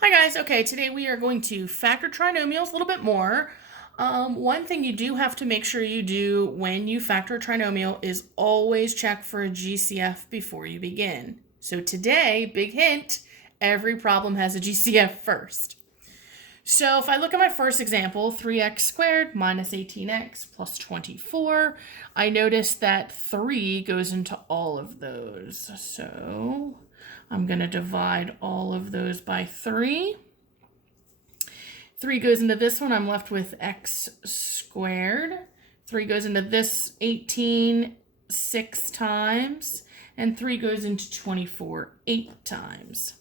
Hi guys, okay, today we are going to factor trinomials a little bit more. One thing you do have to make sure you do when you factor a trinomial is always check for a GCF before you begin. So today, big hint, every problem has a GCF first. So if I look at my first example, 3x squared minus 18x plus 24, I notice that 3 goes into all of those. So I'm going to divide all of those by 3. 3 goes into this one. I'm left with x squared. 3 goes into this 18 6 times. And 3 goes into 24 8 times.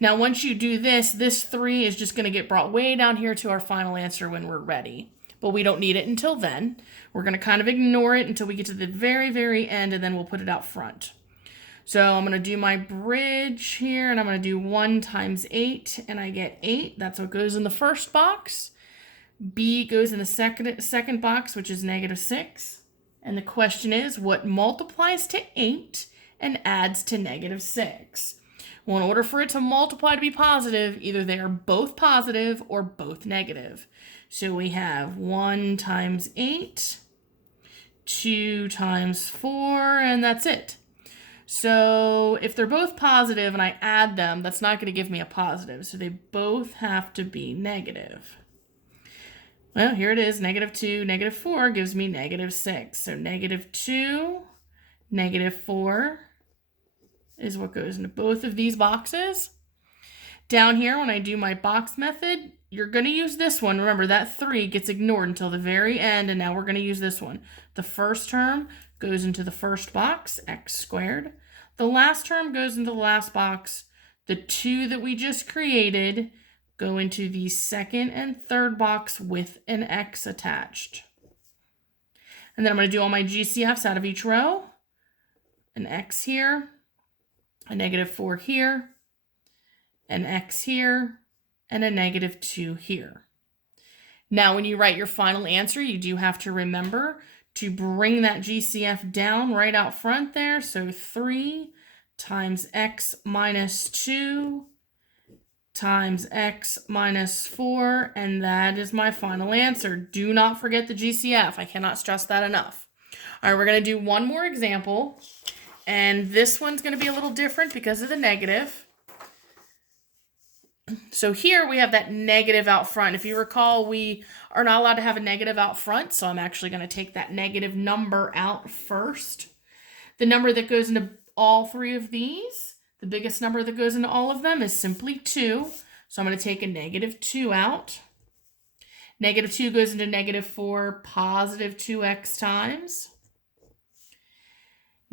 Now, once you do this, this 3 is just going to get brought way down here to our final answer when we're ready. But we don't need it until then. We're going to kind of ignore it until we get to the very, very end, and then we'll put it out front. So I'm going to do my bridge here, and I'm going to do 1 times 8, and I get 8. That's what goes in the first box. B goes in the second box, which is negative 6. And the question is, what multiplies to 8 and adds to negative 6? Well, in order for it to multiply to be positive, either they are both positive or both negative. So we have 1 times 8, 2 times 4, and that's it. So if they're both positive and I add them, that's not going to give me a positive. So they both have to be negative. Well, here it is. Negative 2, negative 4 gives me negative 6. So negative 2, negative 4 is what goes into both of these boxes. Down here, when I do my box method, you're going to use this one. Remember, that 3 gets ignored until the very end, and now we're going to use this one. The first term goes into the first box, x squared. The last term goes into the last box. The 2 that we just created go into the second and third box with an x attached. And then I'm going to do all my GCFs out of each row. An x here, a negative 4 here, an x here, and a negative 2 here. Now, when you write your final answer, you do have to remember to bring that GCF down right out front there. So 3 times x minus 2 times x minus 4, and that is my final answer. Do not forget the GCF. I cannot stress that enough. All right, we're going to do one more example, and this one's going to be a little different because of the negative. So here we have that negative out front. If you recall, we are not allowed to have a negative out front, so I'm actually going to take that negative number out first. The number that goes into all 3 of these, the biggest number that goes into all of them, is simply 2. So I'm going to take a negative 2 out. Negative 2 goes into negative 4, positive 2x times.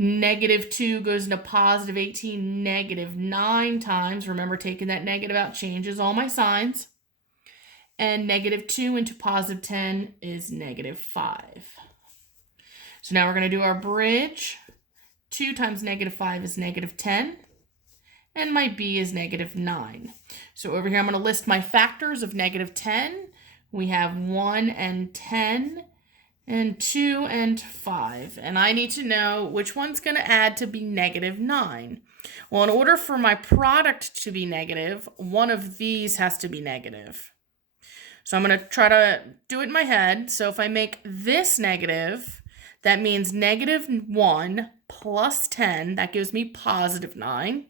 Negative 2 goes into positive 18, negative 9 times. Remember, taking that negative out changes all my signs. And negative 2 into positive 10 is negative 5. So now we're going to do our bridge. 2 times negative 5 is negative 10. And my b is negative 9. So over here I'm going to list my factors of negative 10. We have 1 and 10. And 2 and 5. And I need to know which one's going to add to be negative 9. Well, in order for my product to be negative, one of these has to be negative. So I'm going to try to do it in my head. So if I make this negative, that means negative 1 plus 10. That gives me positive 9.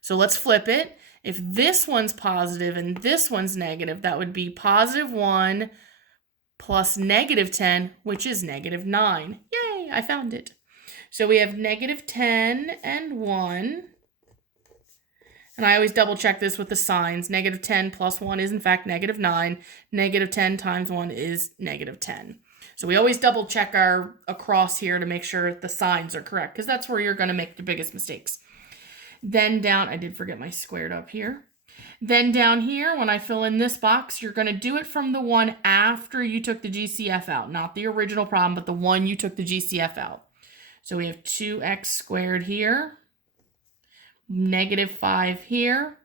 So let's flip it. If this one's positive and this one's negative, that would be positive 1 plus negative 10, which is negative 9. Yay, I found it. So we have negative 10 and 1. And I always double check this with the signs. Negative 10 plus 1 is in fact negative 9. Negative 10 times 1 is negative 10. So we always double check our across here to make sure the signs are correct, because that's where you're going to make the biggest mistakes. Then down, I did forget my squared up here. Then down here, when I fill in this box, you're going to do it from the one after you took the GCF out. Not the original problem, but the one you took the GCF out. So we have 2x squared here, negative 5 here.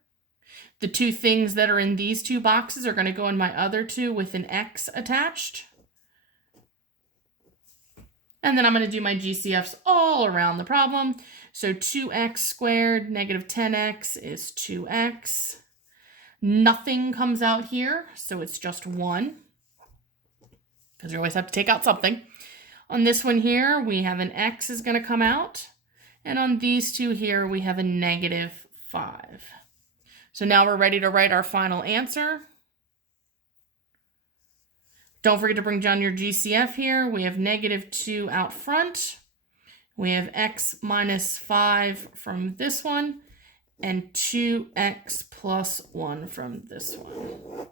The 2 things that are in these 2 boxes are going to go in my other 2 with an x attached. And then I'm going to do my GCFs all around the problem. So 2x squared negative 10x is 2x. Nothing comes out here, so it's just 1, because you always have to take out something. On this one here, we have an x is going to come out. And on these two here, we have a -5. So now we're ready to write our final answer. Don't forget to bring down your GCF here. We have -2 out front. We have x minus 5 from this one, and 2x plus 1 from this one.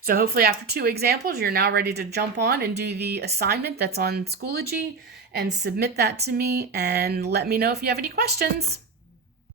So hopefully after 2 examples, you're now ready to jump on and do the assignment that's on Schoology and submit that to me and let me know if you have any questions.